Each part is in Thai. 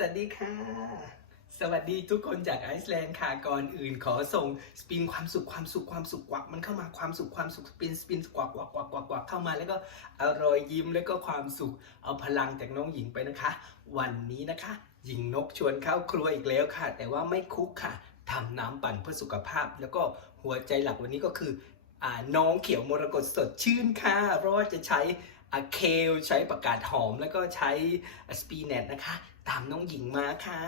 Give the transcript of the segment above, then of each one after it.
สวัสดีค่ะ สวัสดีทุกคนจากไอซ์แลนด์ค่ะ ก่อนอื่นขอส่งสปินความสุขความสุขความสุขกวักมันเข้ามาความสุขความสุขสปินสปินกวักกวักกวักกวักกวักเข้ามาแล้วก็อารอยยิ้มแล้วก็ความสุขเอาพลังจากน้องหญิงไปนะคะ วันนี้นะคะ หญิงนกชวนเข้าครัวอีกแล้วค่ะ แต่ว่าไม่คุกค่ะทำน้ำปั่นเพื่อสุขภาพ แล้วก็หัวใจหลักวันนี้ก็คือ น้องเขียวมรกตสดชื่นค่ะ เพราะว่าจะใช้อะเคลใช้ประกาศหอมแล้วก็ใช้สปีเนตนะคะ ตามน้องหญิงมาค่ะ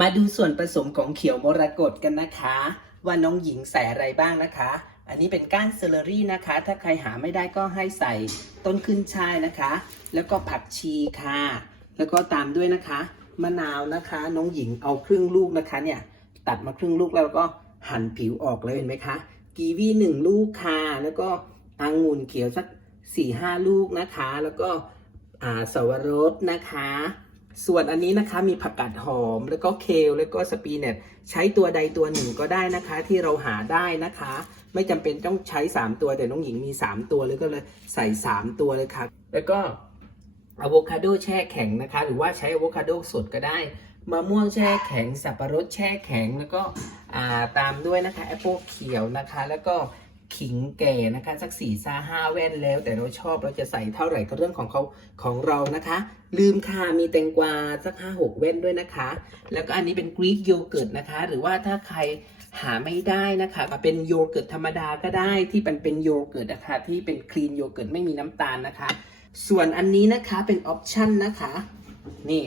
มาดูส่วนผสมของเขียวมรกตกันนะคะ ว่าน้องหญิงใส่อะไรบ้างนะคะ อันนี้เป็นก้านเซเลอรี่นะคะ ถ้าใครหาไม่ได้ก็ให้ใส่ต้นขึ้นช่ายนะคะ แล้วก็ผักชีค่ะ แล้วก็ตามด้วยนะคะ มะนาวนะคะ น้องหญิงเอาครึ่งลูกนะคะเนี่ยตัดมาครึ่งลูกแล้วก็หั่นผิวออกเลยเห็นไหมคะ กีวีหนึ่งลูกค่ะ แล้วก็องุ่นเขียวสักสี่ห้าลูกนะคะ แล้วก็สวรสนะคะ ส่วนอันนี้นะคะมีผักกาดหอมแล้วก็เคลแล้วก็สปีเนตใช้ตัวใดตัวหนึ่งก็ได้นะคะ ที่เราหาได้นะคะ ไม่จำเป็นต้องใช้ 3 ตัวแต่น้องหญิงมี 3 ตัวเลยก็เลยใส่ 3 ตัวเลยค่ะแล้วก็อะโวคาโดแช่แข็งนะคะ หรือว่าใช้อะโวคาโดสดก็ได้ มะม่วงแช่แข็ง สับปะรดแช่แข็ง แล้วก็ตามด้วยนะคะแอปเปิลเขียวนะคะ แล้วก็ขิงแก่นะคะสักสี่ซาห้าแว่นแล้ว แต่เราชอบเราจะใส่เท่าไหร่ก็เรื่องของเขาของเรานะคะ ลืมค่ะมีแตงกวาสักห้าหกแว่นด้วยนะคะ แล้วก็อันนี้เป็นกรีกโยเกิร์ตนะคะ หรือว่าถ้าใครหาไม่ได้นะคะก็เป็นโยเกิร์ตธรรมดาก็ได้ที่เป็นเป็นโยเกิร์ตนะคะที่เป็นคลีนโยเกิร์ตไม่มีน้ำตาลนะคะ ส่วนอันนี้นะคะเป็นออปชั่นนะคะ นี่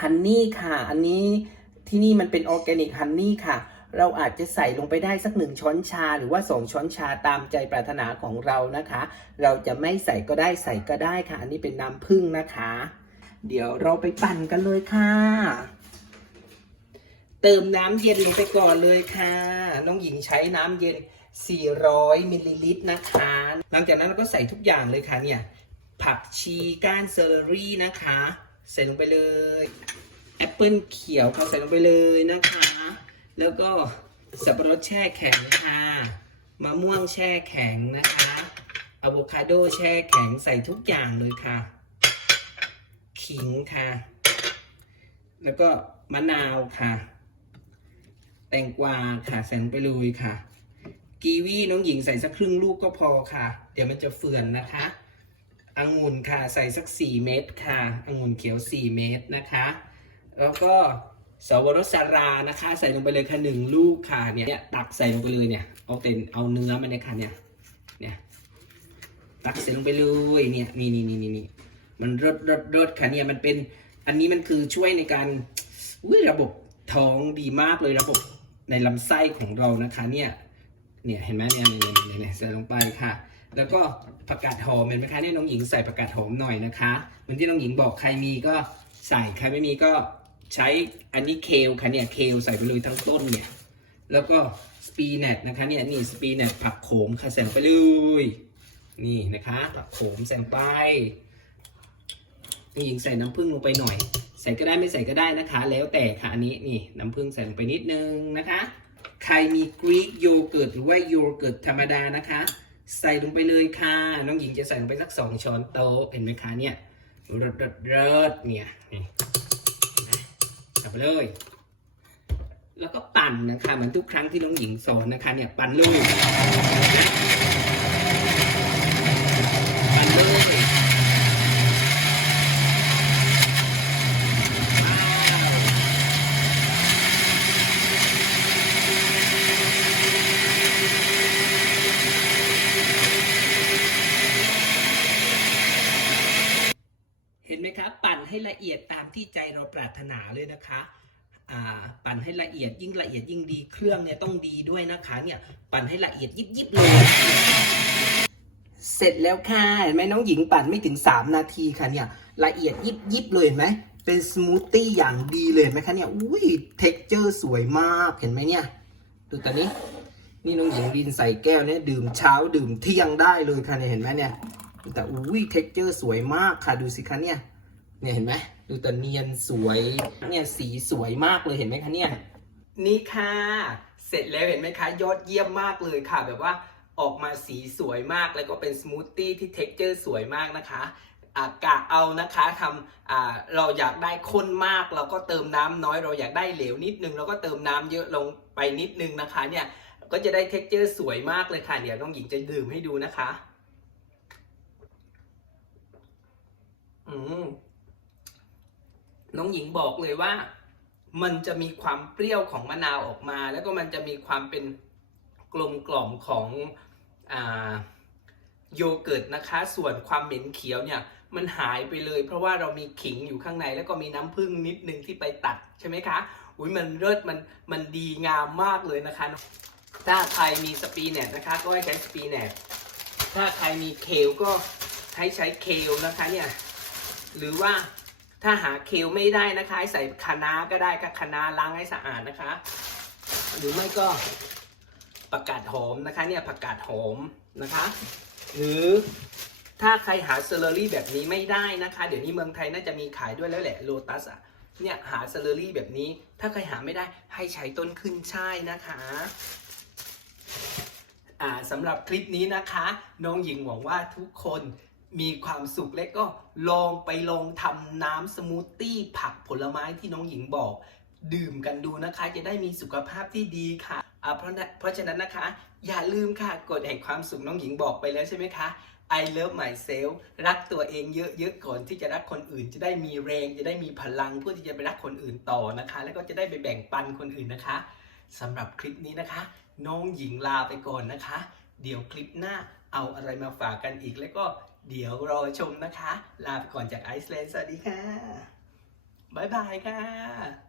ฮันนี่ค่ะ อันนี้ที่นี่มันเป็นออร์แกนิกฮันนี่ค่ะ เราอาจจะใส่ลงไปได้สักหนึ่งช้อนชาหรือว่าสองช้อนชาตามใจปรารถนาของเรานะคะ เราจะไม่ใส่ก็ได้ใส่ก็ได้ค่ะ อันนี้เป็นน้ำผึ้งนะคะ เดี๋ยวเราไปปั่นกันเลยค่ะ เติมน้ำเย็นลงไปก่อนเลยค่ะ น้องหญิงใช้น้ำเย็น 400มิลลิลิตรนะคะ หลังจากนั้นเราก็ใส่ทุกอย่างเลยค่ะเนี่ย ผักชีก้านเซอร์รี่นะคะ ใส่ลงไปเลยแอปเปิลเขียวค่ะใส่ลงไปเลยนะคะ แล้วก็สับปะรดแช่แข็งค่ะมะม่วงแช่แข็งนะคะอะโวคาโดแช่แข็งใส่ทุกอย่างเลยค่ะ ขิงค่ะ แล้วก็มะนาวค่ะ แตงกวาค่ะใส่ลงไปเลยค่ะกีวีน้องหญิงใส่สักครึ่งลูกก็พอค่ะ เดี๋ยวมันจะเฟื่อนนะคะ องุ่นค่ะใส่สัก 4 เม็ดค่ะองุ่นเขียว 4 เม็ดนะคะ แล้วก็สวรสารานะคะ ใส่ลงไปเลยค่ะหนึ่งลูกค่ะเนี่ยตักใส่ลงไปเลยเนี่ยเอาเต็นเอาเนื้อมันเนี่ยค่ะเนี่ยเนี่ยตักใส่ลงไปเลยเนี่ยนี่นี่นี่นี่นี่มันรสรสรสค่ะเนี่ยมันเป็นอันนี้มันคือช่วยในการอุ้ยระบบท้องดีมากเลยระบบในลำไส้ของเรานะคะเนี่ยเนี่ยเห็นไหมเนี่ยเนี่ยเนี่ยใส่ลงไปค่ะ แล้วก็ผักกาดหอมเห็นไหมคะเนี่ยน้องหญิงใส่ผักกาดหอมหน่อยนะคะเหมือนที่น้องหญิงบอกใครมีก็ใส่ใครไม่มีก็ใช้อันนี้เคลค่ะเนี่ยเคลใส่ไปเลยทั้งต้นเนี่ยแล้วก็สปีเนตนะคะเนี่ยนี่สปีเนตผักโขมค่ะใส่ลงไปเลยนี่นะคะผักโขมใส่ลงไปน้องหญิงใส่น้ำผึ้งลงไปหน่อย ใส่ก็ได้ไม่ใส่ก็ได้นะคะ แล้วแต่ค่ะอันนี้นี่น้ำผึ้งใส่ลงไปนิดนึงนะคะ ใครมีกรีกโยเกิร์ตหรือว่าโยเกิร์ตธรรมดานะคะ ใส่ลงไปเลยค่ะ น้องหญิงจะใส่ลงไปสักสองช้อนโต๊ะเห็นไหมคะเนี่ยรดรดรดเนี่ยนี่ใส่ไปเลย แล้วก็ปั่นนะคะเหมือนทุกครั้งที่น้องหญิงสอนนะคะเนี่ยปั่นเลยปั่นเลยว้าวเห็นไหมคะ ปั่น ให้ละเอียดตามที่ใจเราปรารถนาเลยนะคะปั่นให้ละเอียดยิ่งละเอียดยิ่งดีเครื่องเนี่ยต้องดีด้วยนะคะเนี่ยปั่นให้ละเอียดยิบยิบๆเลยเสร็จแล้วค่ะเห็นไหมน้องหญิงปั่นไม่ถึง 3 นาทีค่ะเนี่ยละเอียดยิบยิบๆเลยเห็นไหมเป็นสมูทตี้อย่างดีเลยไหมคะเนี่ยอุ้ยเท็กเจอร์สวยมากเห็นไหมเนี่ยดูตอนนี้นี่น้องหญิงดินใส่แก้วเนี่ยดื่มเช้าดื่มเที่ยงได้เลยค่ะเนี่ยเห็นไหมเนี่ยแต่อุ้ยเท็กเจอร์สวยมากค่ะดูสิคะเนี่ย เนี่ยเห็นไหมดูแต่เนียนสวยเนี่ยสีสวยมากเลยเห็นไหมคะเนี่ยนี่ค่ะ เสร็จแล้วเห็นไหมคะ ยอดเยี่ยมมากเลยค่ะ แบบว่าออกมาสีสวยมากแล้วก็เป็นสมูทตี้ที่เท็กเจอร์สวยมากนะคะอากะเอานะคะทำเราอยากได้ข้นมาก เราก็เติมน้ำน้อยเราอยากได้เหลวนิดนึงเราก็เติมน้ำเยอะลงไปนิดนึงนะคะเนี่ยก็จะได้เท็กเจอร์สวยมากเลยค่ะ เดี๋ยวน้องหญิงจะดื่มให้ดูนะคะ อืม น้องหญิงบอกเลยว่า มันจะมีความเปรี้ยวของมะนาวออกมา แล้วก็มันจะมีความเป็นกลมกล่อมของอ่าโยเกิร์ตนะคะ ส่วนความเหม็นเขียวเนี่ยมันหายไปเลย เพราะว่าเรามีขิงอยู่ข้างใน แล้วก็มีน้ำผึ้งนิดนึงที่ไปตัดใช่ไหมคะ อุ้ยมันเลิศมันมันดีงามมากเลยนะคะ ถ้าใครมีสปีเน็ตนะคะ ก็ให้ใช้สปีเน็ตถ้าใครมีเคลก็ให้ใช้เคลนะคะเนี่ย หรือว่า ถ้าหาเคลไม่ได้นะคะ ใส่คะน้าก็ได้ค่ะคะน้าล้างให้สะอาดนะคะ หรือไม่ก็ผักกาดหอมนะคะ เนี่ยผักกาดหอมนะคะ หรือถ้าใครหาเซอร์รี่แบบนี้ไม่ได้นะคะ เดี๋ยวนี้เมืองไทยน่าจะมีขายด้วยแล้วแหละโลตัสอะเนี่ยหาเซอร์รี่แบบนี้ ถ้าใครหาไม่ได้ให้ใช้ต้นขึ้นช่ายนะคะอ่าสำหรับคลิปนี้นะคะ น้องหญิงหวังว่าทุกคน มีความสุขและก็ลองไปลองทำน้ำสมูทตี้ผักผลไม้ที่น้องหญิงบอก ดื่มกันดูนะคะ จะได้มีสุขภาพที่ดีค่ะเพราะนะเพราะฉะนั้นนะคะ อย่าลืมค่ะกฎแห่งความสุขน้องหญิงบอกไปแล้วใช่ไหมคะ I love myself รักตัวเองเยอะๆก่อนที่จะรักคนอื่น จะได้มีแรง จะได้มีพลังเพื่อที่จะไปรักคนอื่นต่อนะคะ แล้วก็จะได้ไปแบ่งปันคนอื่นนะคะสำหรับคลิปนี้นะคะ น้องหญิงลาไปก่อนนะคะ เดี๋ยวคลิปหน้าเอาอะไรมาฝากกันอีกแล้วก็ เดี๋ยวรอชมนะคะ ลาไปก่อนจากไอซ์แลนด์ สวัสดีค่ะ บ๊ายบายค่ะ